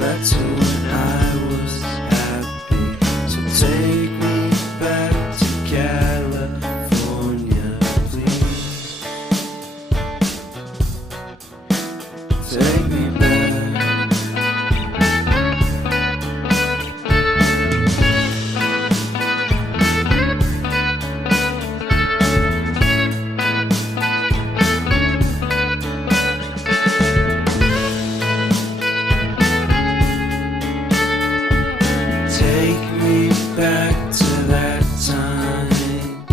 back to when I was happy. So take me back to California, please. Take me back. Take me back to that time.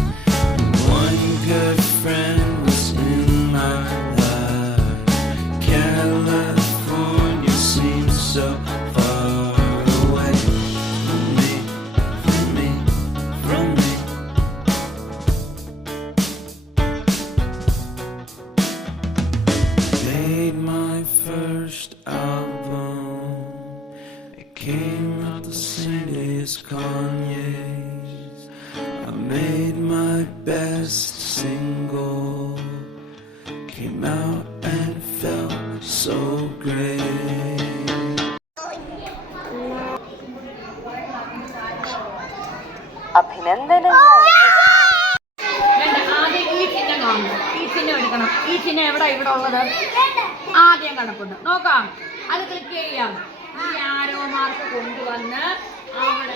One good friend was in my life. California seems so far away from me, from me, from me. Made my first album. It came out the same day as Kanye's. I made my best single. Came out and felt so great. അഭിനന്ദനങ്ങൾ. ആദ്യം ഈ ചിഹ്നം കാണും. ഈ ചിഹ്നം എടുക്കണം. ഈ ചിഹ്നം ഇവിടെ ഉള്ളത് ആദ്യം കണക്കുണ്ട്. നോക്കാം. അത് ക്ലിക്ക് ചെയ്യാം. ഈ ആരോ മാർക്ക് കൊണ്ടുവന്ന് അവിടെ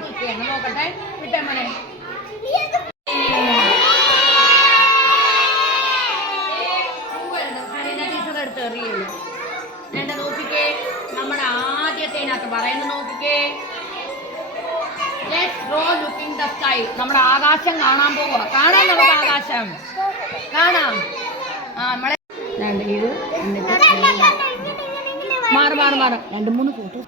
ക്ലിക്ക് ചെയ്യണം. നോക്കട്ടെ. വിട്ടേ മോനെ. ടീച്ചർ എടുത്ത് എറിയുള്ളൂ. എന്റെ നോക്കിക്കേ. നമ്മുടെ ആദ്യത്തേനകത്ത് പറയുന്നത് നോക്കിക്കേ. Looking the sky. നമ്മുടെ ആകാശം കാണാൻ പോവുക. കാണാം നമുക്ക് ആകാശം കാണാം. നമ്മളെ ഇത് എന്നിട്ട് മാറി 2-3 ഫോട്ടോ